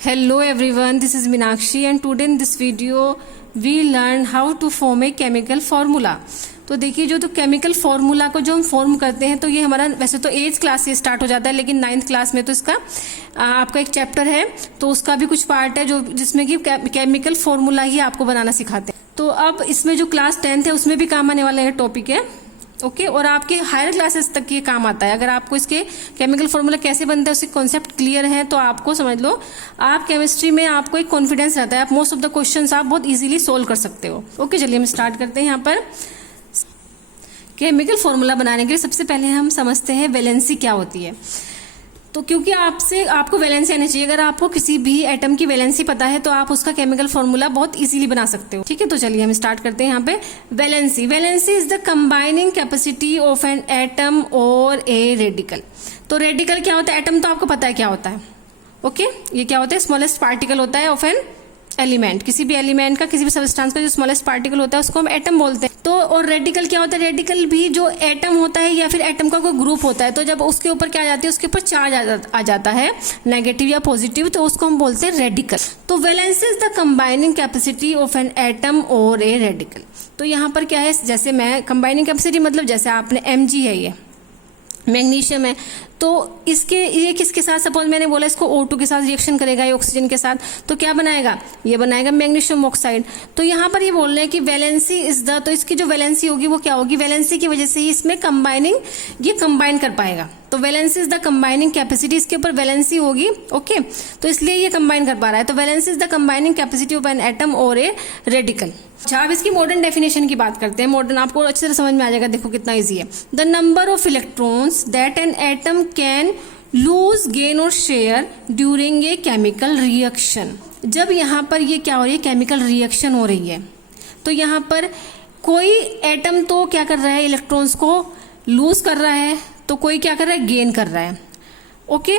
Hello everyone, this is Meenakshi and today in this video we learn how to form a chemical formula। तो देखिए जो तो chemical formula को जो हम फॉर्म करते हैं तो ये हमारा वैसे तो 8th क्लास से स्टार्ट हो जाता है, लेकिन 9th क्लास में तो इसका आपका एक चैप्टर है तो उसका भी कुछ पार्ट है जो जिसमें कि केमिकल फार्मूला ही आपको बनाना सिखाते हैं। तो अब इसमें जो क्लास 10th है उसमें भी काम आने वाला है टॉपिक है, ओके और आपके हायर क्लासेस तक ये काम आता है। अगर आपको इसके केमिकल फार्मूला कैसे बनता है उसके कॉन्सेप्ट क्लियर है तो आपको समझ लो आप केमिस्ट्री में आपको एक कॉन्फिडेंस रहता है, आप मोस्ट ऑफ द क्वेश्चंस आप बहुत इजीली सोल्व कर सकते हो। ओके चलिए हम स्टार्ट करते हैं। यहाँ पर केमिकल फार्मूला बनाने के लिए सबसे पहले हम समझते हैं वैलेंसी क्या होती है। तो क्योंकि आपको वैलेंसी आनी चाहिए, अगर आपको किसी भी एटम की वैलेंसी पता है तो आप उसका केमिकल फार्मूला बहुत इजीली बना सकते हो। ठीक है तो चलिए हम स्टार्ट करते हैं। यहाँ पे valency is the combining capacity of an atom और ए रेडिकल। तो रेडिकल क्या होता है, एटम तो आपको पता है क्या होता है, ओके ये क्या होता है, स्मॉलेस्ट पार्टिकल होता है ऑफ एन एलिमेंट। किसी भी एलिमेंट का किसी भी सबस्टेंस का जो स्मॉलेस्ट पार्टिकल होता है उसको हम एटम बोलते हैं। तो और रेडिकल क्या होता है, रेडिकल भी जो एटम होता है या फिर एटम का कोई ग्रुप होता है तो जब उसके ऊपर क्या आ जाती है, उसके ऊपर चार्ज आ जाता है नेगेटिव या पॉजिटिव, तो उसको हम बोलते हैं रेडिकल। तो valency is the combining capacity of an atom और ए रेडिकल। तो यहाँ पर क्या है, जैसे मैं कंबाइनिंग कैपेसिटी मतलब जैसे आपने Mg है, ये मैग्नीशियम है, तो ये किसके साथ, सपोज मैंने बोला इसको O2 के साथ रिएक्शन करेगा ये ऑक्सीजन के साथ, तो क्या बनाएगा, ये बनाएगा मैग्नीशियम ऑक्साइड। तो यहाँ पर ये बोल रहे हैं कि वैलेंसी इज द, तो इसकी जो वैलेंसी होगी वो क्या होगी, वैलेंसी की वजह से ही इसमें ये कंबाइन कर पाएगा। तो valency is the combining capacity, इसके ऊपर वैलेंसी होगी, ओके तो इसलिए ये कंबाइन कर पा रहा है। तो valency is the combining capacity of an atom और ए रेडिकल। अच्छा अब इसकी मॉडर्न डेफिनेशन की बात करते हैं। मॉडर्न आपको अच्छे से समझ में आ जाएगा, देखो कितना इजी है। The number of electrons that an atom can lose, gain or share during a chemical reaction. जब यहाँ पर ये क्या हो रही है, केमिकल रिएक्शन हो रही है, तो यहाँ पर कोई एटम तो क्या कर रहा है, इलेक्ट्रॉन्स को लूज कर रहा है, तो कोई क्या कर रहा है, गेन कर रहा है, ओके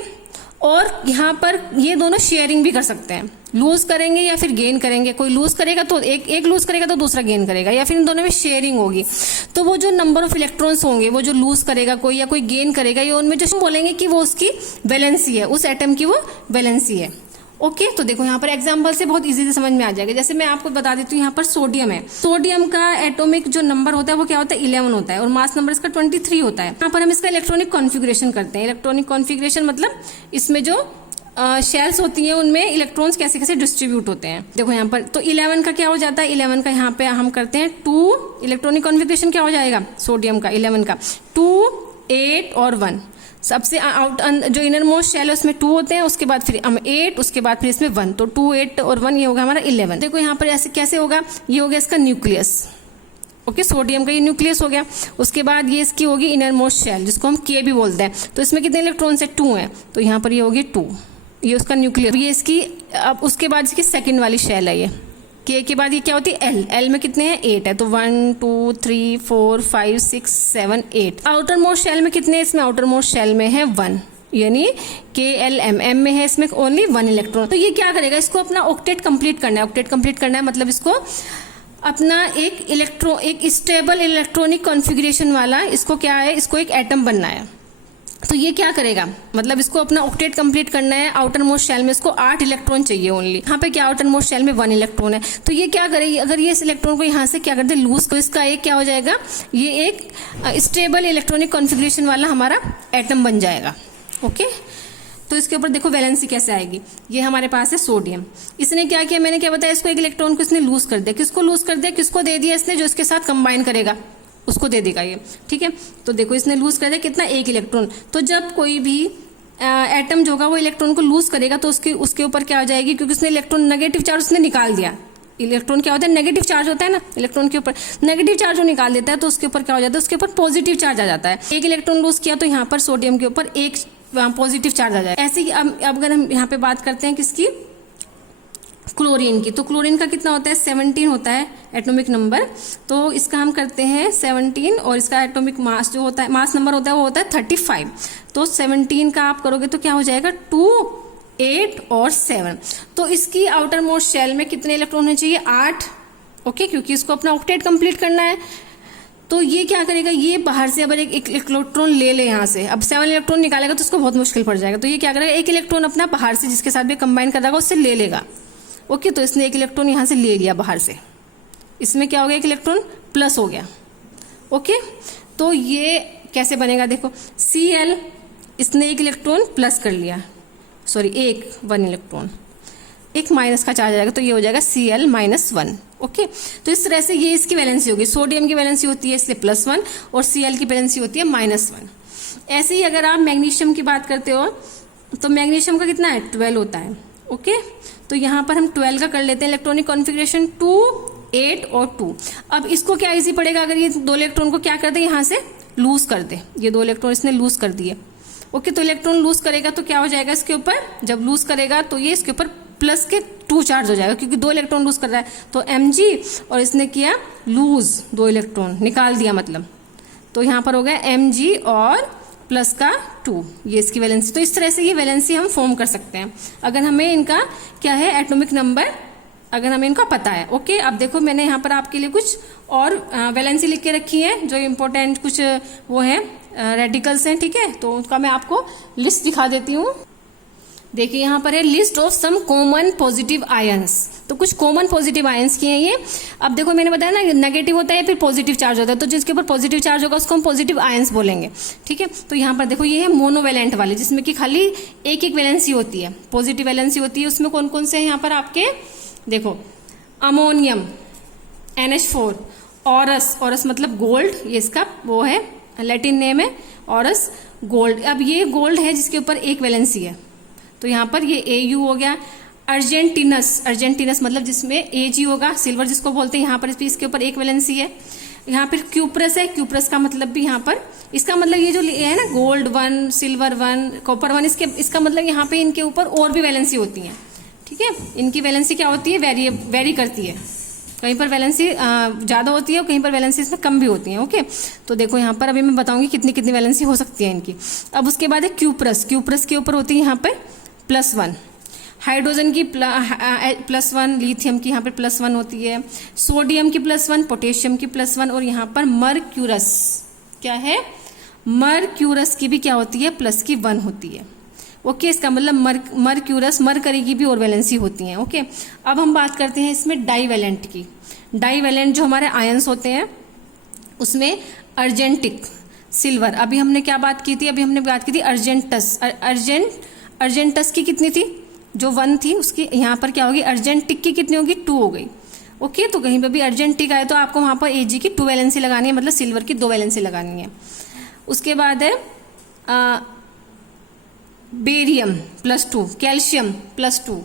और यहाँ पर ये दोनों शेयरिंग भी कर सकते हैं, लूज करेंगे या फिर गेन करेंगे। कोई लूज करेगा तो एक लूज करेगा तो दूसरा गेन करेगा, या फिर इन दोनों में शेयरिंग होगी। तो वो जो नंबर ऑफ इलेक्ट्रॉन्स होंगे, वो जो लूज करेगा कोई या कोई गेन करेगा, ये उनमें जो बोलेंगे कि वो उसकी वैलेंसी है, उस एटम की वो वैलेंसी है। ओके तो देखो यहाँ पर एग्जांपल से बहुत इजी से समझ में आ जाएगा। जैसे मैं आपको बता देती हूँ, यहाँ पर सोडियम है, सोडियम का एटॉमिक जो नंबर होता है वो क्या होता है, 11 होता है और मास नंबर इसका 23 होता है। यहाँ पर हम इसका इलेक्ट्रॉनिक कॉन्फ़िगरेशन करते हैं। इलेक्ट्रॉनिक कॉन्फ़िगरेशन मतलब इसमें जो शेल्स होती हैं उनमें इलेक्ट्रॉन्स कैसे कैसे डिस्ट्रीब्यूट होते हैं। देखो यहाँ पर तो 11 का क्या हो जाता है, 11 का यहाँ पे हम करते हैं 2, इलेक्ट्रॉनिक कॉन्फ़िगरेशन क्या हो जाएगा सोडियम का 11 का 2, 8 और 1। सबसे आउट जो इनर मोस्ट शेल है उसमें 2 होते हैं, उसके बाद फिर हम 8, उसके बाद फिर इसमें 1, तो 2, 8 और 1 ये होगा हमारा 11। देखो यहाँ पर ऐसे कैसे होगा, ये हो गया इसका न्यूक्लियस, ओके सोडियम का ये न्यूक्लियस हो गया। उसके बाद ये इसकी होगी इनर मोस्ट शेल जिसको हम K भी बोलते हैं। तो इसमें कितने इलेक्ट्रॉन्स है, 2 है, तो यहाँ पर ये होगी 2, ये उसका न्यूक्लियस। ये इसकी अब उसके बाद इसकी सेकेंड वाली शेल है, ये K के बाद ये क्या होती है L में कितने हैं, 8 है, तो 1 2 3 4 5 6 7 8। आउटर मोस्ट शेल में कितने, इसमें आउटर मोस्ट शेल में है 1, यानी KLM में है इसमें ओनली 1 इलेक्ट्रॉन। तो ये क्या करेगा, इसको अपना ऑक्टेट कंप्लीट करना है। ऑक्टेट कंप्लीट करना है मतलब इसको अपना एक स्टेबल इलेक्ट्रॉनिक कॉन्फ़िगरेशन वाला, इसको क्या है, इसको एक एटम बनना है। तो ये क्या करेगा, मतलब इसको अपना ऑक्टेट कंप्लीट करना है। आउटर मोस्ट शेल में इसको 8 इलेक्ट्रॉन चाहिए ओनली। यहाँ पे क्या आउटर मोस्ट शेल में 1 इलेक्ट्रॉन है, तो ये क्या करेगी, अगर ये इस इलेक्ट्रॉन को यहाँ से क्या कर दे लूज, तो इसका एक क्या हो जाएगा, ये एक स्टेबल इलेक्ट्रॉनिक कॉन्फ़िगरेशन वाला हमारा एटम बन जाएगा। ओके तो इसके ऊपर देखो वैलेंसी कैसे आएगी। ये हमारे पास है सोडियम, इसने क्या किया, मैंने क्या बताया, इसको एक इलेक्ट्रॉन को इसने लूज कर दिया। किसको लूज कर दिया, किसको दे दिया इसने, जो इसके साथ कंबाइन करेगा उसको दे देगा ये, ठीक है। तो देखो इसने लूज कर दिया कितना, 1 इलेक्ट्रॉन। तो जब कोई भी एटम जो होगा वो इलेक्ट्रॉन को लूज करेगा तो उसके ऊपर क्या हो जाएगी, क्योंकि उसने इलेक्ट्रॉन नेगेटिव चार्ज उसने निकाल दिया। इलेक्ट्रॉन क्या होता है, नेगेटिव चार्ज होता है ना, इलेक्ट्रॉन के ऊपर नेगेटिव चार्ज जो निकाल देता है तो उसके ऊपर क्या हो जाता है, उसके ऊपर पॉजिटिव चार्ज आ जाता है। 1 इलेक्ट्रॉन लूज किया तो यहाँ पर सोडियम के ऊपर 1 पॉजिटिव चार्ज आ जाएगा। ऐसे ही अब अगर हम यहाँ पे बात करते हैं किसकी, क्लोरीन की, तो क्लोरीन का कितना होता है, 17 होता है एटॉमिक नंबर। तो इसका हम करते हैं 17 और इसका एटॉमिक मास जो होता है, मास नंबर होता है वो होता है 35। तो 17 का आप करोगे तो क्या हो जाएगा 2, 8 और 7। तो इसकी आउटर मोस्ट शेल में कितने इलेक्ट्रॉन होने चाहिए, 8, ओके क्योंकि इसको अपना ऑक्टेट कंप्लीट करना है। तो ये क्या करेगा, ये बाहर से अगर एक इलेक्ट्रॉन ले ले यहाँ से, अब 7 इलेक्ट्रॉन निकालेगा तो उसको बहुत मुश्किल पड़ जाएगा, तो ये क्या करेगा, एक इलेक्ट्रॉन अपना बाहर से जिसके साथ भी कंबाइन कर रहा उससे ले लेगा। ओके, तो इसने एक इलेक्ट्रॉन यहाँ से ले लिया बाहर से, इसमें क्या हो गया, एक इलेक्ट्रॉन प्लस हो गया। ओके, तो ये कैसे बनेगा, देखो Cl, इसने एक इलेक्ट्रॉन प्लस कर लिया, सॉरी 1 इलेक्ट्रॉन, एक माइनस का चार्ज आएगा, तो ये हो जाएगा Cl-1। ओके, तो इस तरह से ये इसकी वैलेंसी होगी। सोडियम की वैलेंसी होती है इसलिए +1 और Cl की वैलेंसी होती है -1। ऐसे ही अगर आप मैग्नीशियम की बात करते हो तो मैग्नीशियम का कितना है, 12 होता है। ओके, तो यहाँ पर हम 12 का कर लेते हैं इलेक्ट्रॉनिक कॉन्फ़िगरेशन, 2, 8 और 2। अब इसको क्या इजी पड़ेगा, अगर ये 2 इलेक्ट्रॉन को क्या कर दे, यहाँ से लूज कर दे, ये 2 इलेक्ट्रॉन इसने लूज कर दिए। ओके, तो इलेक्ट्रॉन लूज करेगा तो क्या हो जाएगा इसके ऊपर, जब लूज करेगा तो ये इसके ऊपर प्लस के 2 चार्ज हो जाएगा, क्योंकि 2 इलेक्ट्रॉन लूज कर रहा है, तो Mg, और इसने किया लूज 2 इलेक्ट्रॉन निकाल दिया मतलब, तो यहाँ पर हो गया Mg और प्लस का 2, ये इसकी वैलेंसी। तो इस तरह से ये वैलेंसी हम फॉर्म कर सकते हैं अगर हमें इनका क्या है, एटॉमिक नंबर अगर हमें इनका पता है। ओके, अब देखो मैंने यहाँ पर आपके लिए कुछ और वैलेंसी लिख के रखी है जो इम्पोर्टेंट कुछ वो है रेडिकल्स हैं, ठीक है, तो उनका मैं आपको लिस्ट दिखा देती हूँ। देखिए यहाँ पर है list of some common positive ions, तो कुछ कॉमन पॉजिटिव आयंस की हैं ये। अब देखो मैंने बताया ना, नेगेटिव होता है फिर पॉजिटिव चार्ज होता है, तो जिसके ऊपर पॉजिटिव चार्ज होगा उसको हम पॉजिटिव आयंस बोलेंगे, ठीक है। तो यहाँ पर देखो ये है मोनोवैलेंट वाले, जिसमें कि खाली एक वैलेंसी होती है, पॉजिटिव वैलेंसी होती है। उसमें कौन कौन से हैं यहाँ पर आपके, देखो अमोनियम NH4, ऑरस मतलब गोल्ड, ये इसका वो है लैटिन नेम है ऑरस गोल्ड। अब ये गोल्ड है जिसके ऊपर एक वैलेंसी है, तो यहाँ पर ये Au हो गया। अर्जेंटिनस मतलब जिसमें Ag होगा, सिल्वर जिसको बोलते हैं, यहाँ पर इसके ऊपर एक वैलेंसी है। यहाँ पर क्यूप्रस है, क्यूप्रस का मतलब भी यहाँ पर, इसका मतलब ये जो है ना गोल्ड 1, सिल्वर 1, कॉपर 1, इसका मतलब यहाँ पे इनके ऊपर और भी वैलेंसी होती है, ठीक है। इनकी वैलेंसी क्या होती है, वेरी करती है, कहीं पर वैलेंसी ज़्यादा होती है और कहीं पर वैलेंसी इसमें कम भी होती है। ओके, तो देखो यहाँ पर अभी मैं बताऊंगी कितनी कितनी वैलेंसी हो सकती है इनकी। अब उसके बाद है क्यूप्रस के ऊपर होती है यहाँ पर +1, हाइड्रोजन की +1, लिथियम की यहाँ पर +1 होती है, सोडियम की +1, पोटेशियम की +1, और यहाँ पर मरक्यूरस क्या है, मरक्यूरस की भी क्या होती है, +1 होती है। ओके, इसका मतलब मरक्यूरस, मरकरी की भी और वैलेंसी होती हैं। ओके, अब हम बात करते हैं इसमें डाईवैलेंट की। डाईवैलेंट जो हमारे आयंस होते हैं उसमें अर्जेंटिक, सिल्वर, अभी हमने क्या बात की थी, अभी हमने बात की थी अर्जेंटस की कितनी थी, जो 1 थी, उसकी यहाँ पर क्या होगी, अर्जेंटिक की कितनी होगी, 2 हो गई। ओके, तो कहीं पर भी अर्जेंटिक आए तो आपको वहाँ पर Ag की 2 वैलेंसी लगानी है, मतलब सिल्वर की 2 वैलेंसी लगानी है। उसके बाद है बेरियम +2, कैल्शियम +2,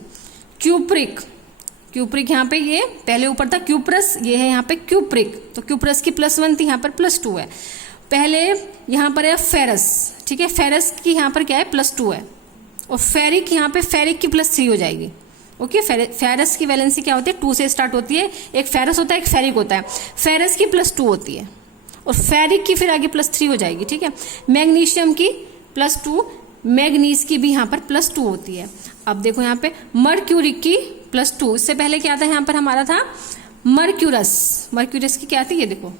क्यूप्रिक यहाँ पे, ये पहले ऊपर था क्यूप्रस, ये है यहाँ पे क्यूप्रिक, तो क्यूप्रस की +1 थी, यहाँ पर +2 है। पहले यहाँ पर है फेरस, ठीक है, फेरस की यहाँ पर क्या है, +2 है, और फेरिक यहाँ पे फेरिक की +3 हो जाएगी। ओके, फेरस की वैलेंसी क्या होती है, 2 से स्टार्ट होती है, एक फेरस होता है एक फेरिक होता है, फेरस की +2 होती है और फेरिक की फिर आगे +3 हो जाएगी, ठीक है। मैग्नीशियम की +2, मैग्नीज की भी यहाँ पर +2 होती है। अब देखो यहाँ पे मर्क्यूरिक की +2, इससे पहले क्या था, यहाँ पर हमारा था मर्क्यूरस की क्या थी, ये देखो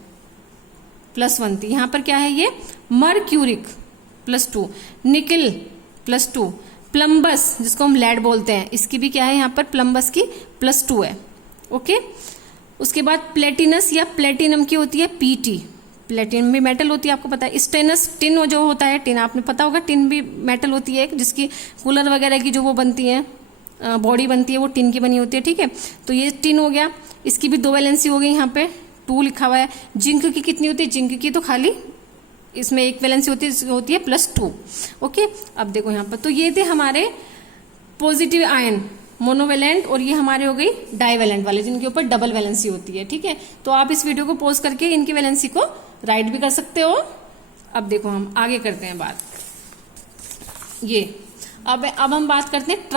+1 थी, यहाँ पर क्या है, ये मर्क्यूरिक +2, निकल +2, प्लम्बस जिसको हम लेड बोलते हैं, इसकी भी क्या है, यहाँ पर प्लम्बस की +2 है। ओके, उसके बाद प्लेटिनस या प्लेटिनम की होती है PT, प्लेटिनम भी मेटल होती है, आपको पता है। स्टेनस, टिन जो होता है, टिन आपने पता होगा, टिन भी मेटल होती है, जिसकी कूलर वगैरह की जो वो बनती है, बॉडी बनती है, वो टिन की बनी होती है, ठीक है। तो ये टिन हो गया, इसकी भी 2 वैलेंसी हो गई, यहाँ पे 2 लिखा हुआ है। जिंक की कितनी होती है, जिंक की तो खाली इसमें एक वैलेंसी होती है +2। ओके, अब देखो यहाँ पर, तो ये थे हमारे पॉजिटिव आयन, मोनोवैलेंट, और ये हमारे हो गई डाईवैलेंट वाले, जिनके ऊपर डबल वैलेंसी होती है, ठीक है। तो आप इस वीडियो को पॉज करके इनकी वैलेंसी को राइट भी कर सकते हो। अब देखो हम आगे करते हैं बात, ये अब हम बात करते हैं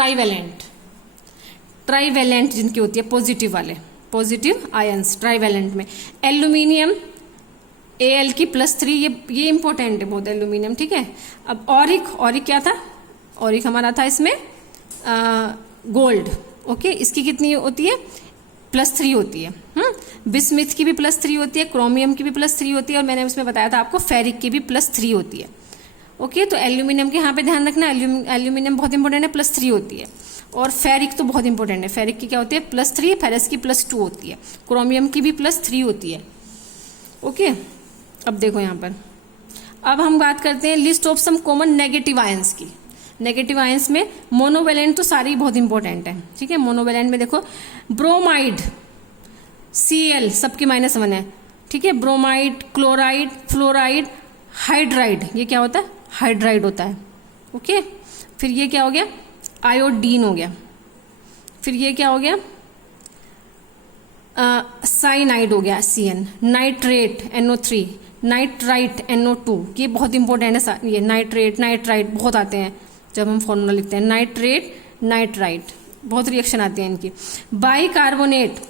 ट्राईवैलेंट जिनकी होती है पॉजिटिव वाले, पॉजिटिव आयंस ट्राईवैलेंट में। एल्यूमिनियम Al की +3, ये इंपॉर्टेंट है बहुत, एल्यूमिनियम, ठीक है। अब ऑरिक क्या था, ऑरिक हमारा था इसमें गोल्ड। ओके, इसकी कितनी होती है, +3 होती है। बिस्मिथ की भी +3 होती है, क्रोमियम की भी +3 होती है, और मैंने उसमें बताया था आपको फेरिक की भी +3 होती है। ओके, तो एल्यूमिनियम के यहाँ पे ध्यान रखना, एल्यूमिनियम बहुत इंपॉर्टेंट है, +3 होती है। और फेरिक तो बहुत इंपॉर्टेंट है, फेरिक की क्या होती है +3, फेरस की +2 होती है, क्रोमियम की भी +3 होती है। ओके, अब देखो यहाँ पर, अब हम बात करते हैं list of some common negative ions की। नेगेटिव आयंस में मोनोवेलेंट तो सारी बहुत इंपॉर्टेंट है, ठीक है। मोनोवेलेंट में देखो ब्रोमाइड, Cl सबके -1 है, ठीक है। ब्रोमाइड, क्लोराइड, फ्लोराइड, हाइड्राइड, ये क्या होता है हाइड्राइड होता है। ओके, फिर ये क्या हो गया आयोडीन हो गया, फिर ये क्या हो गया साइनाइड हो गया Cn, nitrate NO3, nitrite NO2, ये बहुत इंपॉर्टेंट है। ये नाइट्रेट नाइट्राइट बहुत आते हैं जब हम फॉर्मूला लिखते हैं, नाइट्रेट नाइट्राइट, बहुत रिएक्शन आती है इनकी। बाइकार्बोनेट,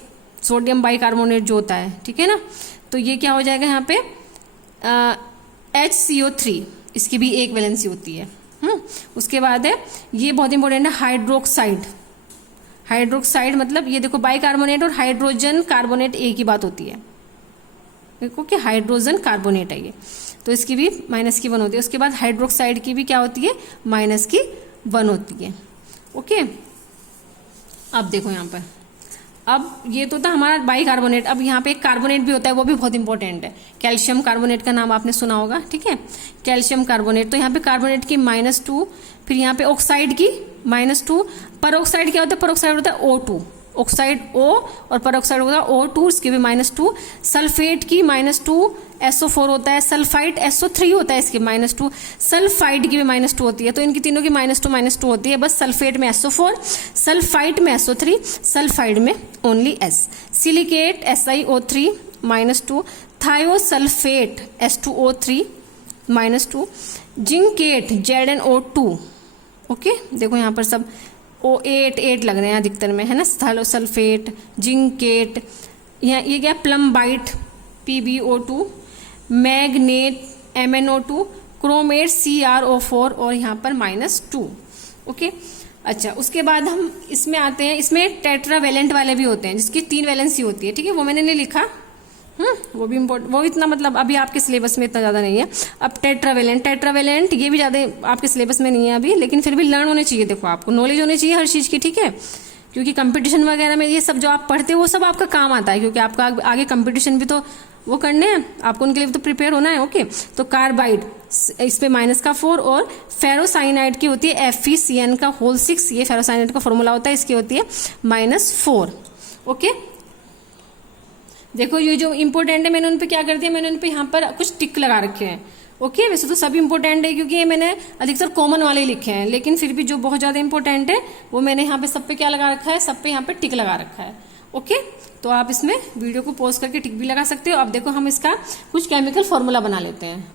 सोडियम बाइकार्बोनेट जो होता है, ठीक है ना, तो ये क्या हो जाएगा यहाँ पे HCO3, इसकी भी एक वैलेंसी होती है। उसके बाद है ये बहुत इंपॉर्टेंट है हाइड्रोक्साइड। हाइड्रोक्साइड मतलब ये देखो बाइकार्बोनेट और हाइड्रोजन कार्बोनेट एक ही बात होती है, देखो कि हाइड्रोजन कार्बोनेट है ये, तो इसकी भी -1 होती है। उसके बाद हाइड्रोक्साइड की भी क्या होती है -1 होती है। ओके, अब देखो यहाँ पर, अब ये तो था हमारा बाइकार्बोनेट, अब यहाँ पे एक कार्बोनेट भी होता है, वो भी बहुत इंपॉर्टेंट है। कैल्शियम कार्बोनेट का नाम आपने सुना होगा, ठीक है, कैल्शियम कार्बोनेट। तो यहाँ पे कार्बोनेट की -2, फिर यहाँ पे ऑक्साइड की -2। परऑक्साइड क्या होता है, परऑक्साइड होता है O2, ऑक्साइड O और परऑक्साइड होता है O2, इसके भी -2। सल्फेट की -2, SO4 होता है, सल्फाइड SO3 होता है, इसके -2, सल्फाइड की भी -2 होती है। तो इनकी तीनों की -2 होती है, बस सल्फेट में SO4, सल्फाइड में SO3, सल्फाइड में only S। Silicate SiO3 -2, thiosulphate H2O3 -2, zincate ZnO2। Okay, देखो यहाँ पर सब O8 लग रहे हैं अधिकतर में, है ना, थायोसल्फेट, जिंकेट, यहाँ ये क्या प्लम्बाइट PbO2, magnet MnO2, chromate CrO4 और यहाँ पर -2। ओके, अच्छा, उसके बाद हम इसमें आते हैं, इसमें टेट्रावेलेंट वाले भी होते हैं जिसकी 3 वैलेंसी होती है, ठीक है, वो मैंने नहीं लिखा, वो भी इम्पोर्टेंट, वो इतना मतलब अभी आपके सिलेबस में इतना ज़्यादा नहीं है। अब टेट्रावेलेंट ये भी ज़्यादा आपके सिलेबस में नहीं है अभी, लेकिन फिर भी लर्न होने चाहिए, देखो आपको नॉलेज होनी चाहिए हर चीज़ की, ठीक है, क्योंकि कंपटीशन वगैरह में ये सब जो आप पढ़ते हो वो सब आपका काम आता है, क्योंकि आपका आगे कंपटीशन भी तो वो करने हैं आपको, उनके लिए भी तो प्रिपेयर होना है। ओके, तो कार्बाइड, इसमें -4, और फेरोसाइनाइड की होती है FeCN6, ये फेरोसाइनाइड का फॉर्मूला होता है, इसकी होती है -4। ओके, देखो ये जो इंपॉर्टेंट है मैंने उन पे क्या कर दिया, मैंने उन पे यहाँ पर कुछ टिक लगा रखे हैं। ओके, वैसे तो सब इंपॉर्टेंट है क्योंकि ये मैंने अधिकतर कॉमन वाले लिखे हैं, लेकिन फिर भी जो बहुत ज़्यादा इंपॉर्टेंट है वो मैंने यहाँ पे सब पे क्या लगा रखा है, सब पे यहाँ पे टिक लगा रखा है। ओके, तो आप इसमें वीडियो को पॉज करके टिक भी लगा सकते हो। अब देखो हम इसका कुछ केमिकल फॉर्मूला बना लेते हैं।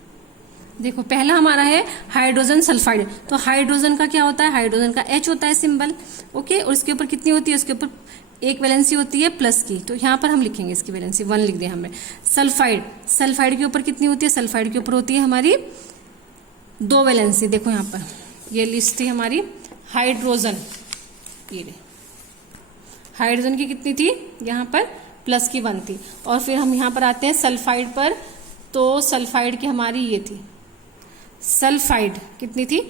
देखो पहला हमारा है हाइड्रोजन सल्फाइड, तो हाइड्रोजन का क्या होता है, हाइड्रोजन का H होता है सिंबल। ओके, और इसके ऊपर कितनी होती है, उसके ऊपर एक वैलेंसी होती है प्लस की, तो यहाँ पर हम लिखेंगे इसकी वैलेंसी 1 लिख दिया हमने। सल्फाइड के ऊपर कितनी होती है, सल्फाइड के ऊपर होती है हमारी 2 वैलेंसी। देखो यहाँ पर ये लिस्ट थी हमारी हाइड्रोजन, ये हाइड्रोजन की कितनी थी, यहाँ पर प्लस की 1 थी। और फिर हम यहाँ पर आते हैं सल्फाइड पर, तो सल्फाइड की हमारी ये थी, सल्फाइड कितनी थी,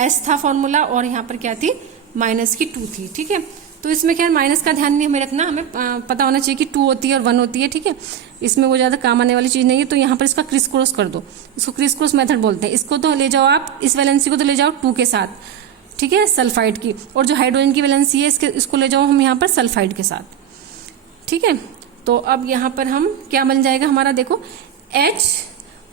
S था फॉर्मूला, और यहाँ पर क्या थी -2 थी, ठीक है। तो इसमें क्या माइनस का ध्यान नहीं हमें रखना, हमें पता होना चाहिए कि 2 होती है और 1 होती है, ठीक है, इसमें वो ज़्यादा काम आने वाली चीज़ नहीं है। तो यहाँ पर इसका क्रिस क्रॉस कर दो, इसको क्रिस क्रॉस मेथड बोलते हैं। इसको तो ले जाओ आप, इस वैलेंसी को तो ले जाओ 2 के साथ, ठीक है, सल्फाइड की, और जो हाइड्रोजन की वैलेंसी है इसको ले जाओ हम यहाँ पर सल्फाइड के साथ, ठीक है। तो अब यहाँ पर हम क्या बन जाएगा हमारा, देखो H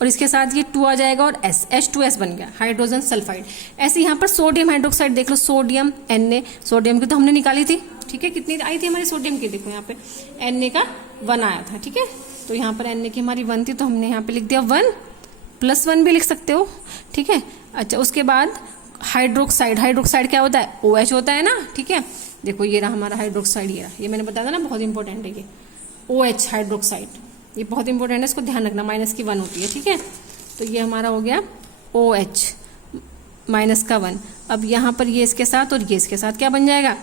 और इसके साथ ये 2 आ जाएगा और S, H2S बन गया हाइड्रोजन सल्फाइड। ऐसे यहाँ पर सोडियम हाइड्रोक्साइड देख लो, सोडियम Na, सोडियम की तो हमने निकाली थी, ठीक है, कितनी आई थी हमारी सोडियम की, देखो यहाँ पे Na का 1 आया था, ठीक है। तो यहाँ पर Na की हमारी 1 थी, तो हमने यहाँ पे लिख दिया 1 + 1 भी लिख सकते हो, ठीक है। अच्छा, उसके बाद हाइड्रोक्साइड क्या होता है, OH होता है ना, ठीक है। देखो ये रहा हमारा हाइड्रोक्साइड, ये मैंने बताया था ना बहुत इंपॉर्टेंट है ये OH हाइड्रोक्साइड, ये बहुत इंपॉर्टेंट है, इसको ध्यान रखना, -1 होती है, ठीक है। तो ये हमारा हो गया OH -1। अब यहाँ पर ये इसके साथ और ये इसके साथ क्या बन जाएगा,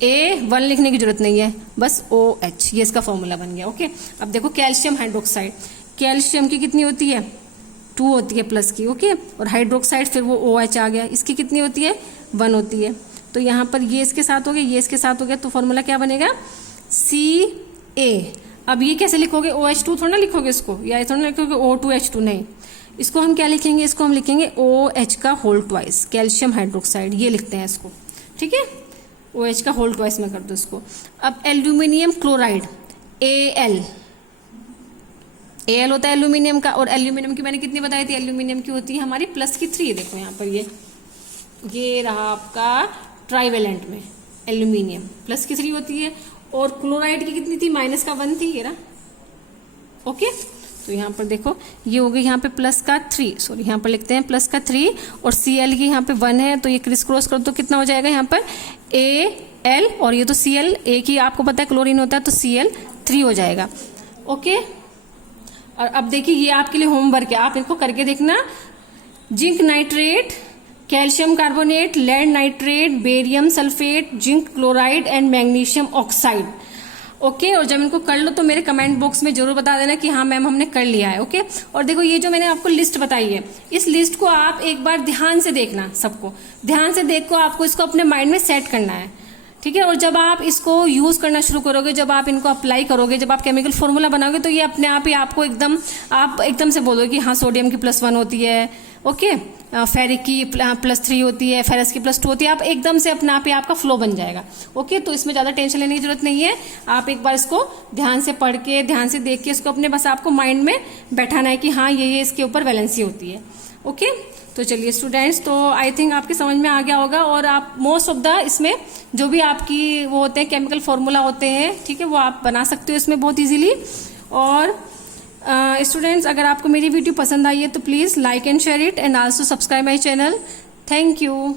A1 लिखने की जरूरत नहीं है, बस OH, ये इसका फॉर्मूला बन गया। ओके, अब देखो कैल्शियम हाइड्रोक्साइड, कैल्शियम की कितनी होती है 2 होती है प्लस की। ओके, और हाइड्रोक्साइड फिर वो OH आ गया, इसकी कितनी होती है 1 होती है। तो यहाँ पर ये इसके साथ हो गया, ये इसके साथ हो गया, तो फॉर्मूला क्या बनेगा Ca। अब ये कैसे लिखोगे, OH2 थोड़ा ना लिखोगे इसको, या ये थोड़ा ना लिखोगे O2H2, नहीं, इसको हम क्या लिखेंगे, इसको हम लिखेंगे OH का होल ट्वाइस, कैल्शियम हाइड्रोक्साइड, ये लिखते हैं इसको। ठीक है, OH का होल ट्वाइस में कर दो इसको। अब एल्यूमिनियम क्लोराइड Al, Al होता है एल्यूमिनियम का, और एल्यूमिनियम की मैंने कितनी बताई थी, एल्यूमिनियम की होती है हमारी प्लस की 3। देखो यहाँ पर ये रहा आपका ट्राइवेलेंट में एल्यूमिनियम प्लस की 3 होती है, और क्लोराइड की कितनी थी माइनस का 1 थी, ये रहा। ओके, तो यहाँ पर देखो ये हो गई यहाँ पे प्लस का 3, सॉरी यहाँ पर लिखते हैं प्लस का 3, और Cl की यहाँ पे 1 है, तो ये क्रिस क्रॉस कर दो, कितना हो जाएगा यहाँ पर Al, और ये तो Cl, एक ही आपको पता है क्लोरीन होता है, तो Cl3 हो जाएगा। ओके, और अब देखिए ये आपके लिए होमवर्क है, आप इनको करके देखना। Zinc nitrate, calcium carbonate, lead nitrate, barium sulphate, zinc chloride and magnesium oxide. Okay, और जब इनको कर लो तो मेरे कमेंट बॉक्स में जरूर बता देना कि हाँ मैम हमने कर लिया है। ओके, और देखो ये जो मैंने आपको लिस्ट बताई है, इस लिस्ट को आप एक बार ध्यान से देखना, सबको ध्यान से देखो, आपको इसको अपने माइंड में सेट करना है। ठीक है, और जब आप इसको यूज करना शुरू करोगे, जब आप इनको अप्लाई करोगे, जब आप केमिकल फॉर्मूला बनाओगे, तो ये अपने आप ही आपको आप एकदम से बोलोगे कि हाँ सोडियम की +1 होती है, ओके, फेरिक की +3 होती है, फेरस की +2 होती है, आप एकदम से अपने आप ही आपका फ्लो बन जाएगा। ओके, तो इसमें ज़्यादा टेंशन लेने की जरूरत नहीं है, आप एक बार इसको ध्यान से पढ़ के, ध्यान से देख के इसको अपने बस आपको माइंड में बैठाना है कि हाँ ये इसके ऊपर वैलेंसी होती है। ओके, तो चलिए स्टूडेंट्स, तो आई थिंक आपके समझ में आ गया होगा, और आप मोस्ट ऑफ द इसमें जो भी आपकी वो होते हैं केमिकल फॉर्मूला होते हैं, ठीक है, वो आप बना सकते हो इसमें बहुत इजीली। और स्टूडेंट्स, अगर आपको मेरी वीडियो पसंद आई है तो please like and share it, and also subscribe my channel. Thank you.